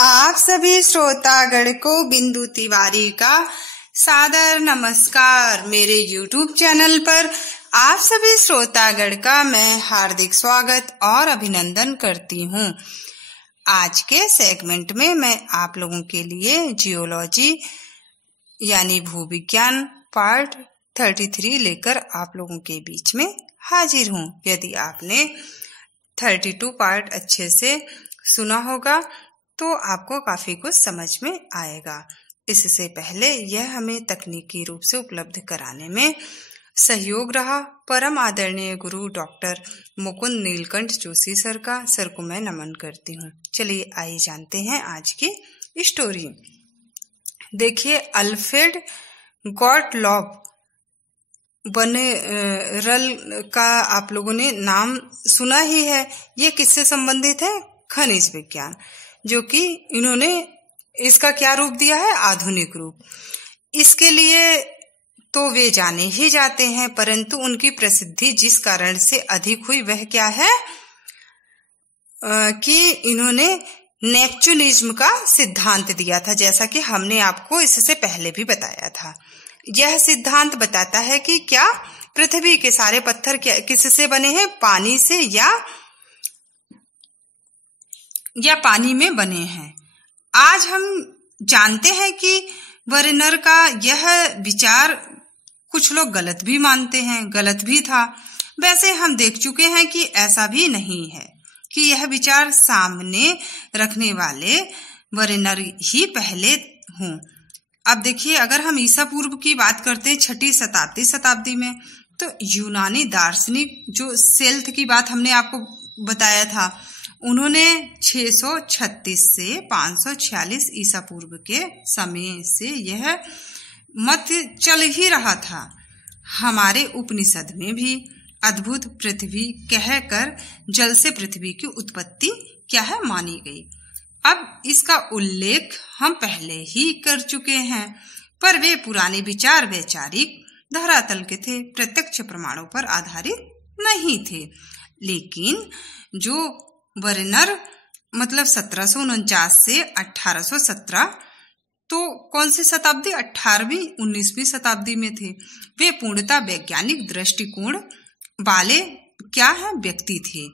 आप सभी श्रोतागण को बिंदु तिवारी का सादर नमस्कार। मेरे YouTube चैनल पर आप सभी श्रोतागण का मैं हार्दिक स्वागत और अभिनंदन करती हूँ। आज के सेगमेंट में मैं आप लोगों के लिए जियोलॉजी यानी भूविज्ञान पार्ट 33 लेकर आप लोगों के बीच में हाजिर हूँ। यदि आपने 32 पार्ट अच्छे से सुना होगा तो आपको काफी कुछ समझ में आएगा। इससे पहले यह हमें तकनीकी रूप से उपलब्ध कराने में सहयोग रहा परम आदरणीय गुरु डॉक्टर मुकुंद नीलकंठ जोशी सर को मैं नमन करती हूँ। चलिए आइए जानते हैं आज की स्टोरी। देखिए, अल्फ्रेड गॉटलॉब बनेरल का आप लोगों ने नाम सुना ही है। ये किससे संबंधित है? खनिज विज्ञान, जो कि इन्होंने इसका क्या रूप दिया है? आधुनिक रूप। इसके लिए तो वे जाने ही जाते हैं, परंतु उनकी प्रसिद्धि जिस कारण से अधिक हुई वह क्या है कि इन्होंने नेपच्यूनिज्म का सिद्धांत दिया था, जैसा कि हमने आपको इससे पहले भी बताया था। यह सिद्धांत बताता है कि क्या पृथ्वी के सारे पत्थर किससे बने हैं? पानी से या पानी में बने हैं। आज हम जानते हैं कि बर्नर का यह विचार कुछ लोग गलत भी मानते हैं, गलत भी था। वैसे हम देख चुके हैं कि ऐसा भी नहीं है कि यह विचार सामने रखने वाले बर्नर ही पहले हों। अब देखिए, अगर हम ईसा पूर्व की बात करते हैं 6वीं शताब्दी में, तो यूनानी दार्शनिक जो सेल्थ की बात हमने आपको बताया था, उन्होंने 636 से 546 ईसा पूर्व के समय से यह मत चल ही रहा था। हमारे उपनिषद में भी अद्भुत पृथ्वी कहकर जल से पृथ्वी की उत्पत्ति क्या है मानी गई। अब इसका उल्लेख हम पहले ही कर चुके हैं, पर वे पुराने विचार वैचारिक धरातल के थे, प्रत्यक्ष प्रमाणों पर आधारित नहीं थे। लेकिन जो बर्नर मतलब 1749 से 1817, तो कौन सी शताब्दी? 18वीं 19वीं शताब्दी में थे। वे पूर्णतः वैज्ञानिक दृष्टिकोण वाले क्या है व्यक्ति थे,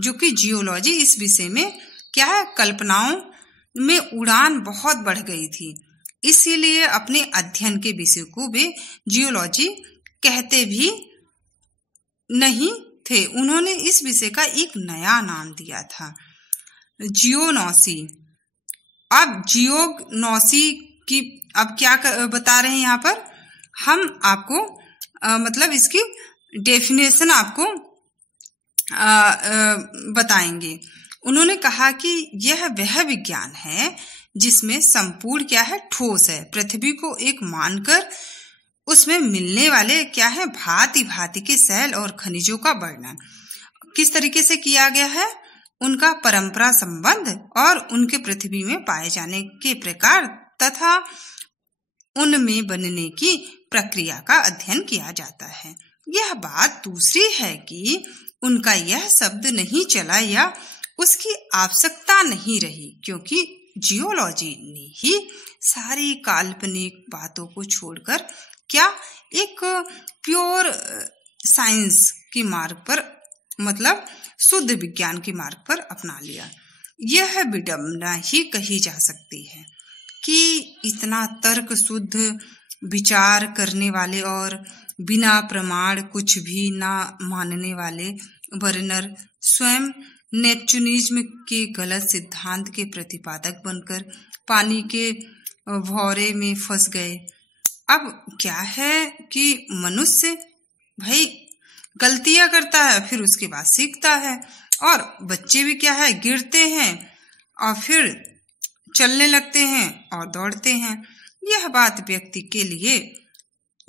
जो कि जियोलॉजी इस विषय में क्या है कल्पनाओं में उड़ान बहुत बढ़ गई थी। इसीलिए अपने अध्ययन के विषय को वे जियोलॉजी कहते भी नहीं थे। उन्होंने इस विषय का एक नया नाम दिया था, जियोनॉसी। अब जियोनॉसी की अब क्या बता रहे हैं यहाँ पर हम आपको मतलब इसकी डेफिनेशन आपको बताएंगे। उन्होंने कहा कि यह वह विज्ञान है जिसमें संपूर्ण क्या है ठोस है, पृथ्वी को एक मानकर उसमें मिलने वाले क्या है भांति भांति के सेल और खनिजों का वर्णन किस तरीके से किया गया है, उनका परंपरा संबंध और उनके पृथ्वी में पाए जाने के प्रकार तथा उनमें बनने की प्रक्रिया का अध्ययन किया जाता है। यह बात दूसरी है कि उनका यह शब्द नहीं चला या उसकी आवश्यकता नहीं रही, क्योंकि जियोलॉजी ने ही सारी काल्पनिक बातों को छोड़कर क्या एक प्योर साइंस के मार्ग पर मतलब शुद्ध विज्ञान के मार्ग पर अपना लिया। यह विडंबना ही कही जा सकती है कि इतना तर्क शुद्ध विचार करने वाले और बिना प्रमाण कुछ भी ना मानने वाले बर्नर स्वयं नेपच्यूनिज्म के गलत सिद्धांत के प्रतिपादक बनकर पानी के भौरे में फंस गए। अब क्या है कि मनुष्य भाई गलतियां करता है, फिर उसके बाद सीखता है, और बच्चे भी क्या है गिरते हैं और फिर चलने लगते हैं और दौड़ते हैं। यह बात व्यक्ति के लिए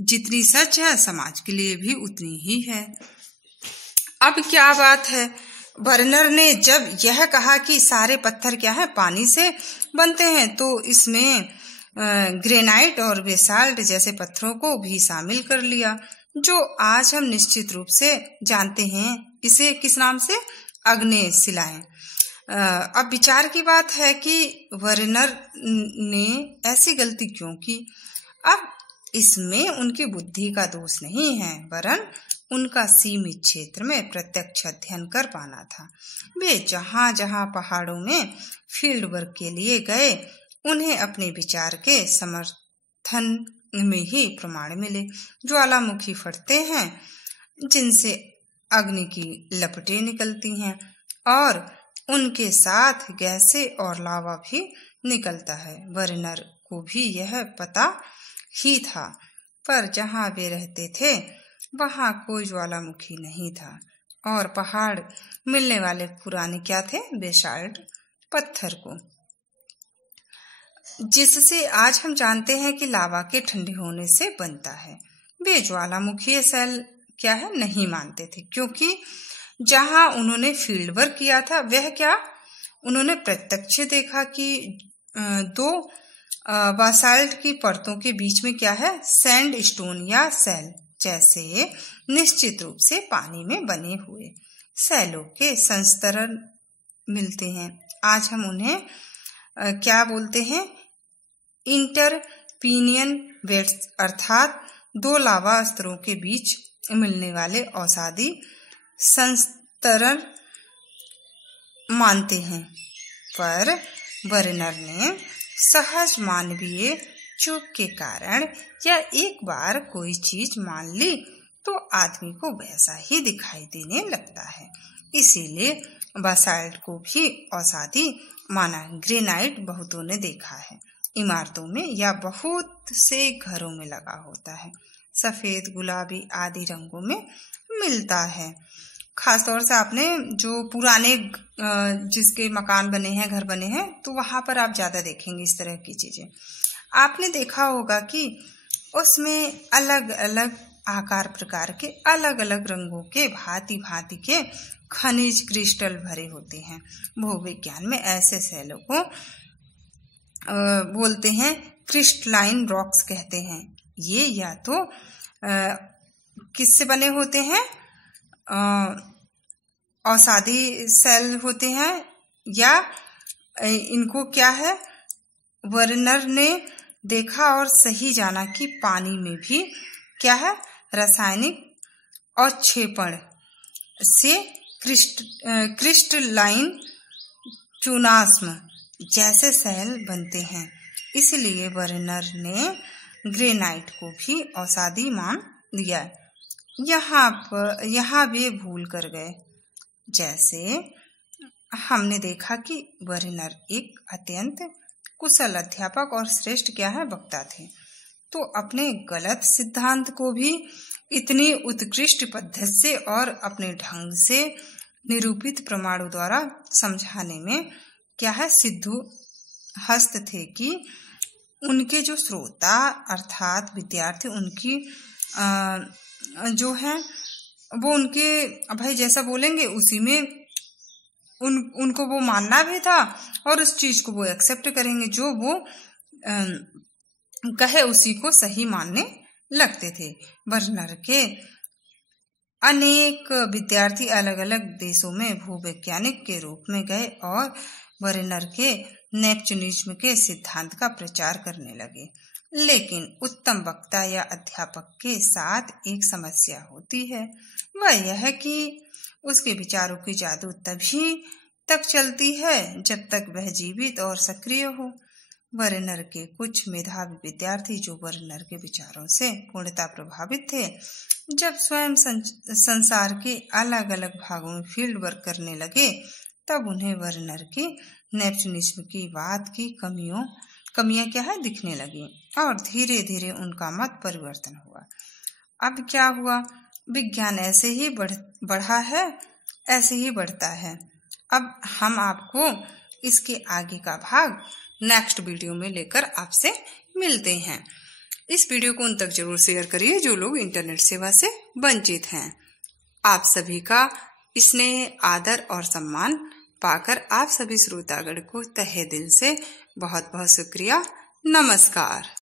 जितनी सच है समाज के लिए भी उतनी ही है। अब क्या बात है, बर्नर ने जब यह कहा कि सारे पत्थर क्या है पानी से बनते हैं, तो इसमें ग्रेनाइट और बेसाल्ट जैसे पत्थरों को भी शामिल कर लिया, जो आज हम निश्चित रूप से जानते हैं इसे किस नाम से? आग्नेय शिलाएं। अब विचार की बात है कि वर्नर ने ऐसी गलती क्यों की। अब इसमें उनकी बुद्धि का दोष नहीं है, वरन उनका सीमित क्षेत्र में प्रत्यक्ष अध्ययन कर पाना था। वे जहां जहां पहाड़ों में फील्ड वर्क के लिए गए, उन्हें अपने विचार के समर्थन में ही प्रमाण मिले। ज्वालामुखी फटते हैं जिनसे अग्नि की लपटें निकलती हैं और उनके साथ गैसें और लावा भी निकलता है। वर्नर को भी यह पता ही था, पर जहां वे रहते थे वहां कोई ज्वालामुखी नहीं था और पहाड़ मिलने वाले पुराने क्या थे, बेसाल्ट पत्थर को, जिससे आज हम जानते हैं कि लावा के ठंडे होने से बनता है। वे ज्वालामुखी सेल क्या है नहीं मानते थे, क्योंकि जहां उन्होंने फील्ड वर्क किया था वह क्या, उन्होंने प्रत्यक्ष देखा कि दो बासाल्ट की परतों के बीच में क्या है, सैंड स्टोन या सेल जैसे निश्चित रूप से पानी में बने हुए सेलों के संस्तरण मिलते हैं। आज हम उन्हें क्या बोलते हैं, इंटरपीनियन बेड्स, अर्थात दो लावा स्तरों के बीच मिलने वाले औषधि संस्तरण मानते हैं। पर वर्नर ने सहज मानवीय चूक के कारण या एक बार कोई चीज मान ली तो आदमी को वैसा ही दिखाई देने लगता है, इसीलिए बासाल्ट को भी औषधि माना। ग्रेनाइट बहुतों ने देखा है, इमारतों में या बहुत से घरों में लगा होता है, सफेद, गुलाबी आदि रंगों में मिलता है। खासतौर से आपने जो पुराने जिसके मकान बने हैं, घर बने हैं, तो वहां पर आप ज्यादा देखेंगे इस तरह की चीजें। आपने देखा होगा कि उसमें अलग अलग आकार प्रकार के, अलग अलग रंगों के, भांति भांति के खनिज क्रिस्टल भरे होते हैं। भूविज्ञान में ऐसे सेलों को बोलते हैं क्रिस्टलाइन रॉक्स कहते हैं। ये या तो किससे बने होते हैं, औषधि सेल होते हैं, या इनको क्या है, वर्नर ने देखा और सही जाना कि पानी में भी क्या है, रासायनिक अवक्षेपण से क्रिस्टलाइन चूनास्म जैसे सेल बनते हैं। इसलिए वर्नर ने ग्रेनाइट को भी औषधि मान लिया। यहाँ वे भूल कर गए। जैसे हमने देखा कि वर्नर एक अत्यंत कुशल अध्यापक और श्रेष्ठ क्या है, वक्ता थे, तो अपने गलत सिद्धांत को भी इतनी उत्कृष्ट पद्धति से और अपने ढंग से निरूपित प्रमाणों द्वारा समझाने में क्या है, सिद्धू हस्त थे कि उनके जो श्रोता अर्थात विद्यार्थी, उनकी जो है वो उनके भाई जैसा बोलेंगे उसी में उनको वो मानना भी था और उस चीज को वो एक्सेप्ट करेंगे, जो वो कहे उसी को सही मानने लगते थे। वर्नर के अनेक विद्यार्थी अलग अलग देशों में भूवैज्ञानिक के रूप में गए और वर्नर के नेपच्यूनिज्म के सिद्धांत का प्रचार करने लगे। लेकिन उत्तम वक्ता या अध्यापक के साथ एक समस्या होती है, वह यह है कि उसके विचारों की जादू तभी तक चलती है जब तक वह जीवित और सक्रिय हो। वर्नर के कुछ मेधावी विद्यार्थी जो वर्नर के विचारों से पूर्णतः प्रभावित थे, जब स्वयं संसार के अलग अलग भागों में फील्ड वर्क करने लगे, तब उन्हें वर्नर की नेपच्यूनिज्म की बात की कमियां क्या है दिखने लगी और धीरे धीरे उनका मत परिवर्तन हुआ। अब क्या हुआ, विज्ञान ऐसे ही बढ़ा है, ऐसे ही बढ़ता है। अब हम आपको इसके आगे का भाग नेक्स्ट वीडियो में लेकर आपसे मिलते हैं। इस वीडियो को उन तक जरूर शेयर करिए जो लोग इंटरनेट सेवा से वंचित हैं। आप सभी का स्नेह, आदर और सम्मान पाकर आप सभी श्रोतागण को तहे दिल से बहुत बहुत शुक्रिया। नमस्कार।